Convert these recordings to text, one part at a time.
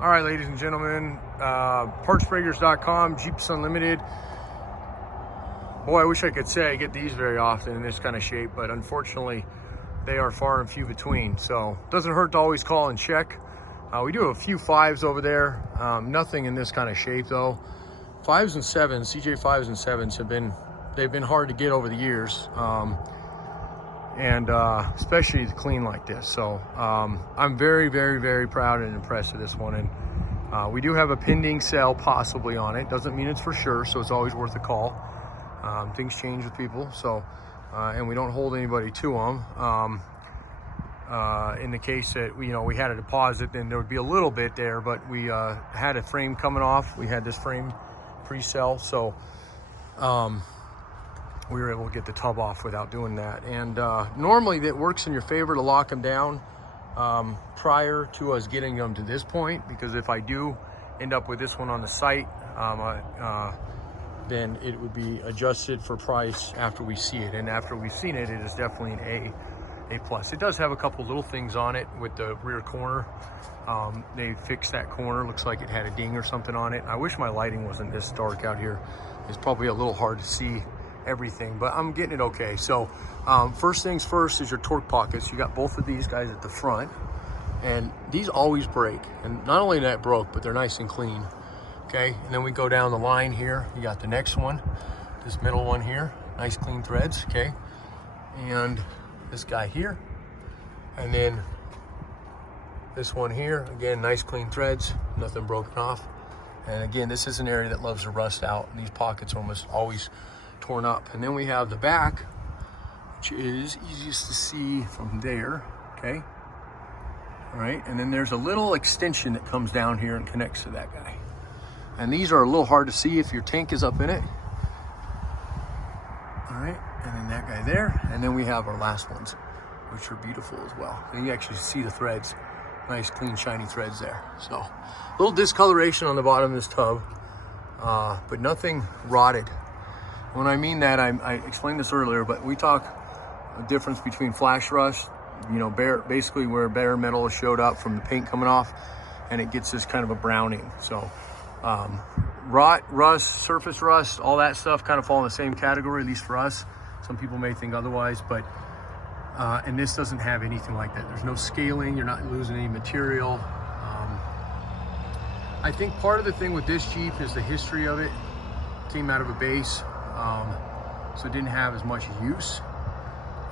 All right, ladies and gentlemen, partsbreakers.com, Jeeps Unlimited. Boy, I wish I could say I get these very often in this kind of shape, but unfortunately they are far and few between. So it doesn't hurt to always call and check. We do have a few 5s over there. Nothing in this kind of shape though. 5s and 7s, CJ 5s and 7s they've been hard to get over the years. Especially clean like this. So I'm very, very, very proud and impressed with this one. And we do have a pending sale possibly on it. Doesn't mean it's for sure, so it's always worth a call. Things change with people, so and we don't hold anybody to them. In the case that we had a deposit, then there would be a little bit there, but we had a frame coming off. We had this frame pre-sale, so we were able to get the tub off without doing that. And normally that works in your favor to lock them down prior to us getting them to this point, because if I do end up with this one on the site, then it would be adjusted for price after we see it. And after we've seen it, it is definitely an A plus. It does have a couple little things on it with the rear corner. They fixed that corner. Looks like it had a ding or something on it. I wish my lighting wasn't this dark out here. It's probably a little hard to see everything, but I'm getting it okay. So first things first is your torque pockets. You got both of these guys at the front, and these always break. And not only that broke, but they're nice and clean. Okay, and then we go down the line here. You got the next one, this middle one here, nice clean threads. Okay, and this guy here, and then this one here, again, nice clean threads, nothing broken off. And again, this is an area that loves to rust out, and these pockets are almost always torn up. And then we have the back, which is easiest to see from there. Okay, all right, and then there's a little extension that comes down here and connects to that guy. And these are a little hard to see if your tank is up in it. All right, and then that guy there. And then we have our last ones, which are beautiful as well. And you actually see the threads, nice, clean, shiny threads there. So a little discoloration on the bottom of this tub, but nothing rotted. When I mean that, I explained this earlier, but we talk a difference between flash rust, basically where bare metal has showed up from the paint coming off, and it gets this kind of a browning. So rot, rust, surface rust, all that stuff kind of fall in the same category, at least for us. Some people may think otherwise, but and this doesn't have anything like that. There's no scaling, you're not losing any material. I think part of the thing with this Jeep is the history of it. Came out of a base, so it didn't have as much use,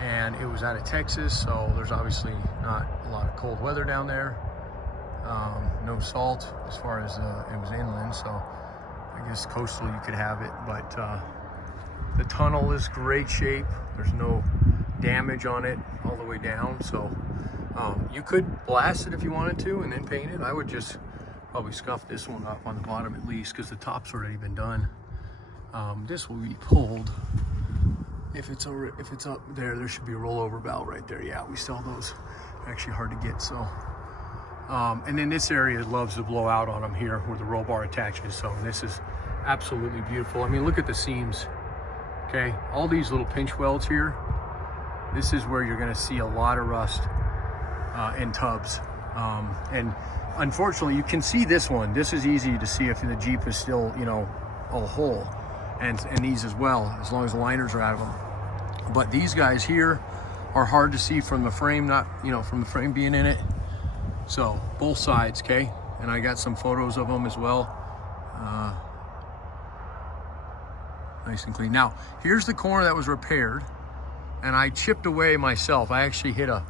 and it was out of Texas, so there's obviously not a lot of cold weather down there. No salt as far as it was inland, so I guess coastal you could have it, but the tunnel is great shape. There's no damage on it all the way down, so you could blast it if you wanted to and then paint it. I would just probably scuff this one up on the bottom at least, because the top's already been done. This will be pulled if it's up there. There should be a rollover valve right there. Yeah, we sell those. Actually hard to get. So and then this area loves to blow out on them here where the roll bar attaches. So this is absolutely beautiful. I mean, look at the seams. Okay, all these little pinch welds here. This is where you're going to see a lot of rust in tubs. And unfortunately, you can see this one. This is easy to see if the Jeep is still, all whole. And these as well, as long as the liners are out of them. But these guys here are hard to see from the frame, not, from the frame being in it. So both sides, okay? And I got some photos of them as well. Nice and clean. Now, here's the corner that was repaired, and I chipped away myself. I actually hit a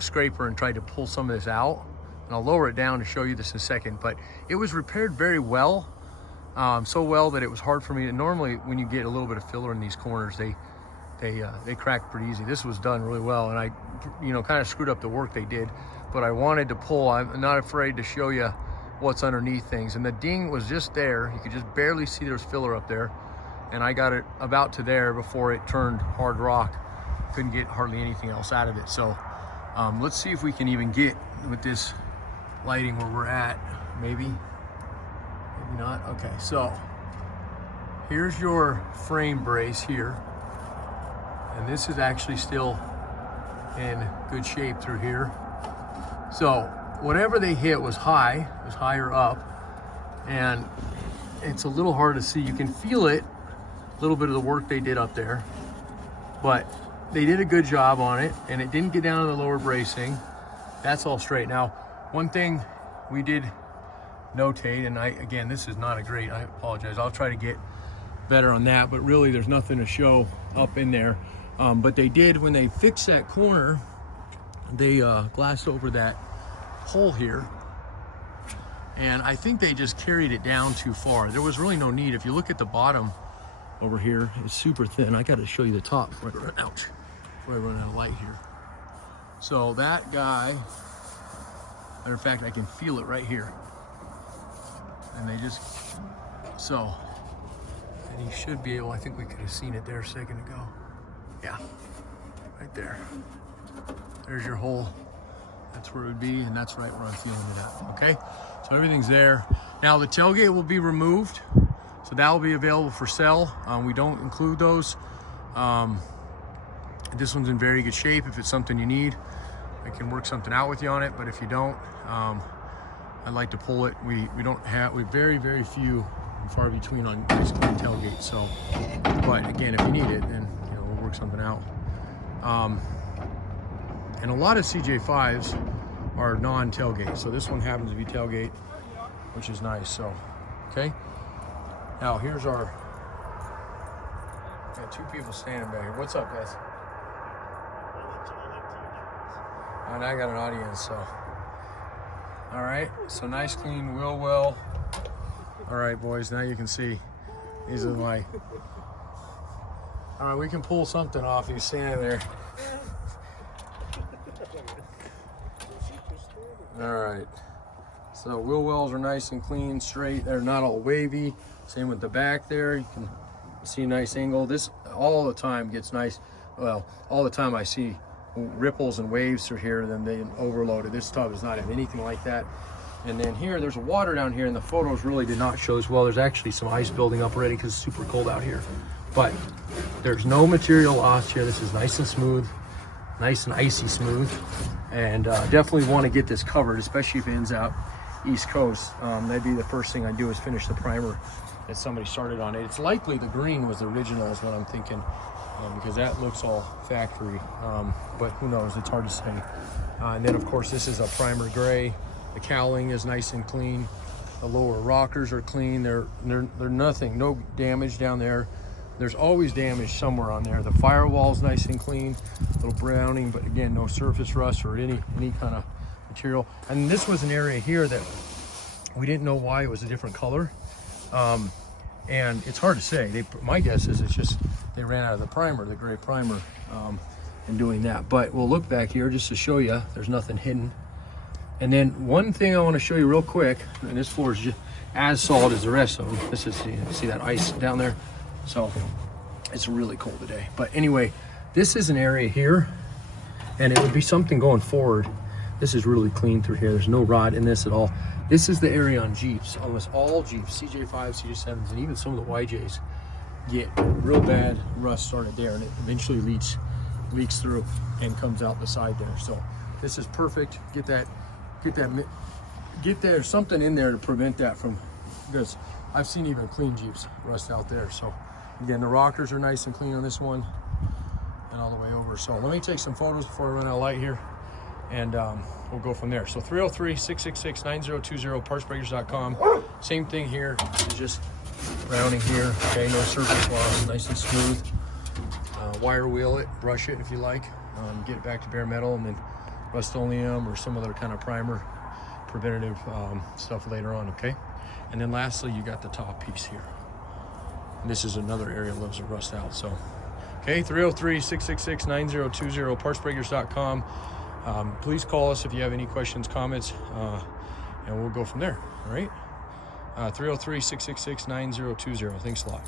scraper and tried to pull some of this out. And I'll lower it down to show you this in a second, but it was repaired very well. So well that it was hard for me to, normally when you get a little bit of filler in these corners, they crack pretty easy. This was done really well, and I kind of screwed up the work they did, but I wanted to pull. I'm not afraid to show you what's underneath things. And the ding was just there. You could just barely see there's filler up there, and I got it about to there before it turned hard rock. Couldn't get hardly anything else out of it. So let's see if we can even get with this lighting where we're at. Maybe not. Okay, so here's your frame brace here, and this is actually still in good shape through here. So whatever they hit was high, was higher up, and it's a little hard to see. You can feel it, a little bit of the work they did up there, but they did a good job on it, and it didn't get down to the lower bracing. That's all straight. Now, one thing we did notate, and again, this is not a great, I apologize, I'll try to get better on that, but really there's nothing to show up in there. But they did, when they fixed that corner, they glassed over that hole here, and I think they just carried it down too far. There was really no need. If you look at the bottom over here, it's super thin. I got to show you the top. Ouch, before I run out of light here. So that guy, matter of fact, I can feel it right here. And they just, so, and he should be able, I think we could have seen it there a second ago. Yeah, right there. There's your hole. That's where it would be, and that's right where I'm feeling it at, okay? So everything's there. Now the tailgate will be removed, so that will be available for sale. We don't include those. This one's in very good shape. If it's something you need, I can work something out with you on it, but if you don't, I'd like to pull it. We very, very few and far between on basically tailgate. So, but again, if you need it, then we'll work something out. And a lot of CJ5s are non-tailgate. So this one happens to be tailgate, which is nice. So, okay. Now here's our, got two people standing back here. What's up, guys? And I got an audience, so. All right, so nice clean wheel well. All right, boys, now you can see. These are my, all right, we can pull something off. He's standing there. All right, so wheel wells are nice and clean, straight. They're not all wavy. Same with the back there. You can see a nice angle. This all the time gets nice. Well, all the time I see ripples and waves through here, then they overloaded. This tub does not have anything like that. And then here, there's water down here, and the photos really did not show as well. There's actually some ice building up already because it's super cold out here. But there's no material loss here. This is nice and smooth, nice and icy smooth. And definitely want to get this covered, especially if it ends out East Coast. That'd be the first thing I do is finish the primer that somebody started on it. It's likely the green was the original is what I'm thinking, because that looks all factory, but who knows, it's hard to say. And then of course this is a primer gray. The cowling is nice and clean. The lower rockers are clean. They're nothing, no damage down there. There's always damage somewhere on there. The firewall's nice and clean, a little browning, but again, no surface rust or any kind of material. And this was an area here that we didn't know why it was a different color. And it's hard to say. My guess is it's just they ran out of the primer, the gray primer, in doing that. But we'll look back here just to show you there's nothing hidden. And then one thing I want to show you real quick, and this floor is just as solid as the rest of them. This is, see that ice down there? So it's really cold today. But anyway, this is an area here, and it would be something going forward. This is really clean through here. There's no rot in this at all. This is the area on Jeeps. Almost all Jeeps, CJ5s, CJ7s, and even some of the YJs get real bad rust started there, and it eventually leaks through and comes out the side there. So this is perfect. Get there something in there to prevent that from, because I've seen even clean Jeeps rust out there. So again, the rockers are nice and clean on this one and all the way over. So let me take some photos before I run out of light here, and we'll go from there. So 303-666-9020, partsbreakers.com. Same thing here. It's just rounding here. Okay, no surface loss, nice and smooth. Wire wheel it, brush it if you like. Get it back to bare metal, and then Rust-Oleum or some other kind of primer, preventative stuff later on, okay? And then lastly, you got the top piece here. And this is another area that loves to rust out. So, okay, 303-666-9020, partsbreakers.com. Please call us if you have any questions, comments, and we'll go from there, all right? 303-666-9020. Thanks a lot.